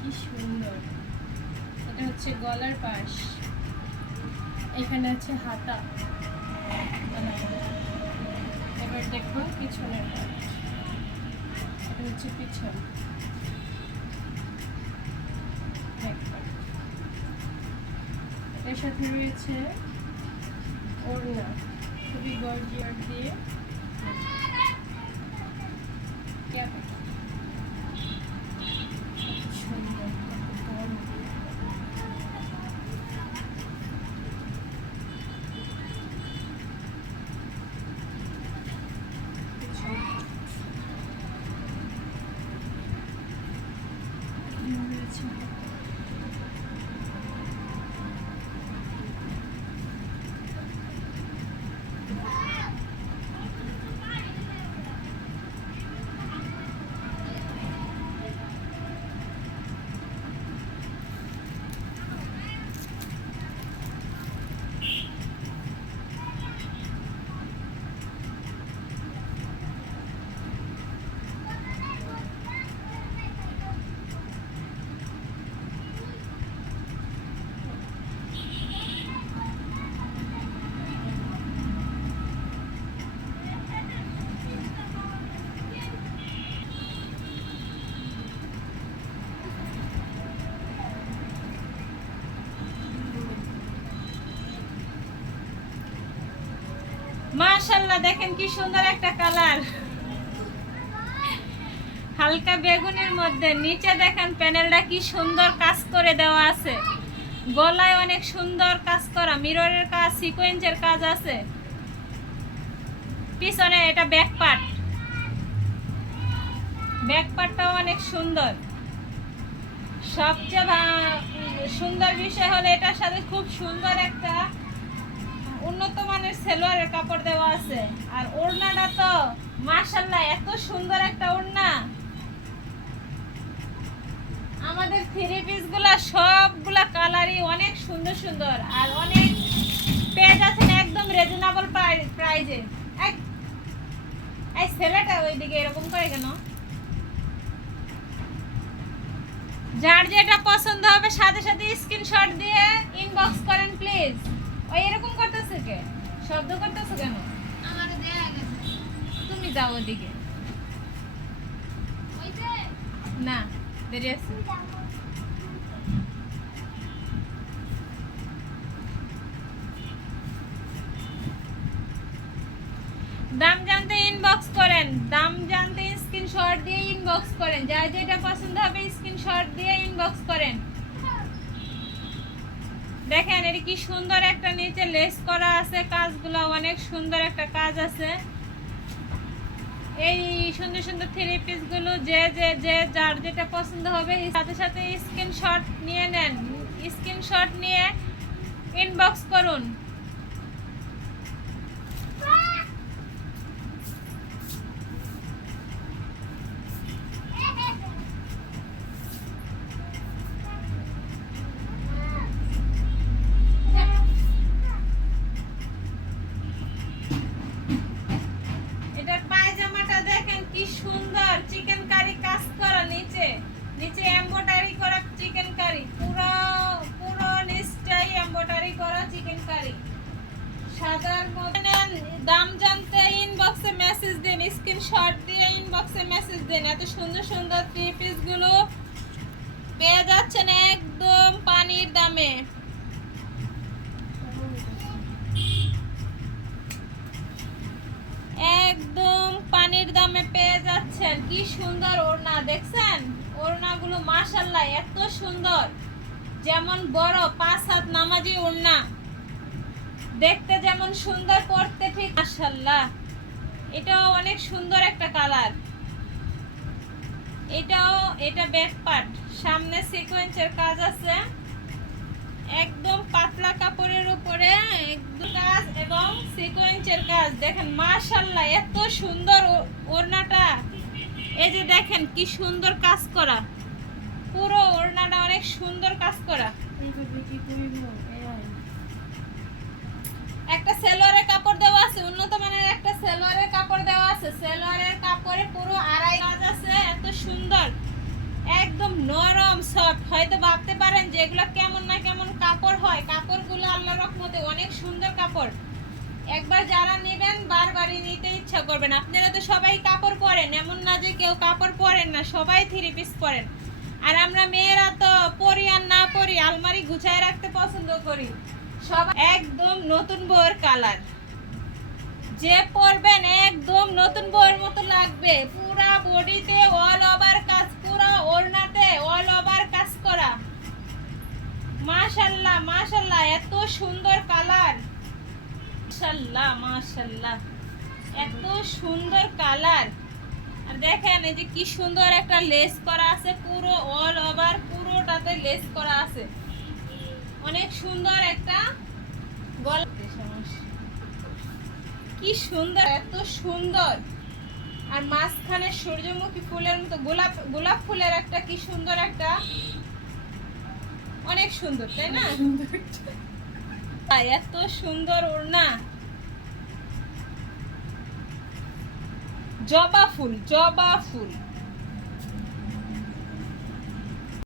কি সুন্দর। এটা হচ্ছে গলার পাশ, এখানে আছে হাতা। এবার দেখুন পিছনের পাশ, এটা হচ্ছে পিছন। এর সাথে রয়েছে ওড়না, খুবই গর্জিয়াস দিয়ে। সুন্দর বড়। মাশাআল্লাহ, দেখেন কি সুন্দর একটা কালার, হালকা বেগুনের মধ্যে। নিচে দেখেন প্যানেলটা কি সুন্দর কাজ করে দেওয়া আছে, গলায় অনেক সুন্দর কাজ করা, মিররের কাজ, সিকোয়েন্সের কাজ আছে। পিছনে এটা ব্যাক পার্ট, ব্যাক পার্টটাও অনেক সুন্দর। সবচেয়ে সুন্দর বিষয় হলো এটার সাথে খুব সুন্দর একটা উন্নত মানের সেলোয়ারের কাপড় দেওয়া আছে। আর ওড়নাটা তো মাশাআল্লাহ, এত সুন্দর একটা ওড়না। আমাদের থ্রি পিস গুলা সবগুলা কালারই অনেক সুন্দর সুন্দর, আর অনেক পেয়ে যাচ্ছেন একদম রিজনেবল প্রাইজে। এই ছেলেটা ওইদিকে এরকম করে কেন? যার যেটা পছন্দ হবে সাথে সাথে স্ক্রিনশট দিয়ে ইনবক্স করেন প্লিজ। ওই এরকম করতেছে কে? শব্দ করতেছে কেন? আমার দেয়া গেছে। তুমি যাও ওদিকে। ওইতে না, দেরি আছে। দাম জানতে ইনবক্স করেন, দাম জানতে স্ক্রিনশট দিয়ে ইনবক্স করেন। যার যেটা পছন্দ হবে স্ক্রিনশট দিয়ে ইনবক্স করেন। দেখেন এটা কি সুন্দর একটা নিচে লেস করা আছে, কাজগুলো অনেক সুন্দর একটা কাজ আছে। এই সুন্দর সুন্দর থ্রি পিস গুলো যে যার যেটা পছন্দ হবে সাথে সাথে স্ক্রিনশট নিয়ে নেন, স্ক্রিনশট নিয়ে ইনবক্স করুন। কি সুন্দর চিকেন কারি কাজ করা, নিচে নিচে এমব্রয়ডারি করা চিকেন কারি, পুরো পুরো নিচটাই এমব্রয়ডারি করা চিকেন কারি। সাদার মধ্যে দাম জানতে ইনবক্সে মেসেজ দিন, স্ক্রিনশট দিয়ে ইনবক্সে মেসেজ দিন। এত সুন্দর সুন্দর থ্রি পিস গুলো পেয়ে যাচ্ছেন একদম পানির দামে। একদম পানির দামে পেয়ে যাচ্ছেন। কি সুন্দর ওড়না, দেখছেন ওড়নাগুলো মাশাআল্লাহ এত সুন্দর, যেমন বড় 5 হাত নামাজি ওড়না, দেখতে যেমন সুন্দর পড়তে ঠিক মাশাআল্লাহ। এটাও অনেক সুন্দর একটা কালার। এটা ব্যাক পার্ট, সামনে সিকোয়েন্সের কাজ আছে, একদম পাতলা কাপড়ের উপরে একদম কাজ এবং সিকোয়েন্সের কাজ। দেখেন মাশাআল্লাহ এত সুন্দর ওড়নাটা। এই যে দেখেন কি সুন্দর কাজ করা, পুরো ওড়নাটা অনেক সুন্দর কাজ করা। একটা সেলোয়ারের কাপড় দেওয়া আছে, উন্নত মানের একটা সেলোয়ারের কাপড় দেওয়া আছে। সেলোয়ারের কাপড়ে পুরো আড়াই কাজ আছে, এত সুন্দর একদম নরম সফট। হয়তো ভাবতে পারেন যে এগুলো কেমন না কেমন কাপড় হয়, কাপড়গুলো আল্লাহর রহমতে অনেক সুন্দর কাপড়। একবার যারা নেবেন বারবারই নিতে ইচ্ছা করবেন। আপনারা তো সবাই কাপড় পরেন, এমন না যে কেউ কাপড় পরেন না, সবাই থ্রি পিস পরেন। আর আমরা মেয়েরা তো পরি আর না পরি, আলমারি গুছায় রাখতে পছন্দ করি। সবাই একদম নতুন বউয়ের কালার, যে পরবেন একদম নতুন বউয়ের মতো লাগবে। পুরা বডিতে অল ওভার কাজ, পুরা ওড়নাতে অল ওভার কাজ করা। মাশাআল্লাহ মাশাআল্লাহ, এত সুন্দর কালার, মাশাআল্লাহ মাশাআল্লাহ, এত সুন্দর কালার। আর দেখেন এই যে কি সুন্দর একটা লেস করা আছে, পুরো অল ওভার পুরোটাতে লেস করা আছে। অনেক সুন্দর একটা গলা, কি সুন্দর, এত সুন্দর। আর মাঝখানে সূর্যমুখী ফুলের মতো গোলাপ ফুলের একটা কি সুন্দর একটা, অনেক সুন্দর তাই না? এত সুন্দর ওড়না, জবা ফুল জবা ফুল।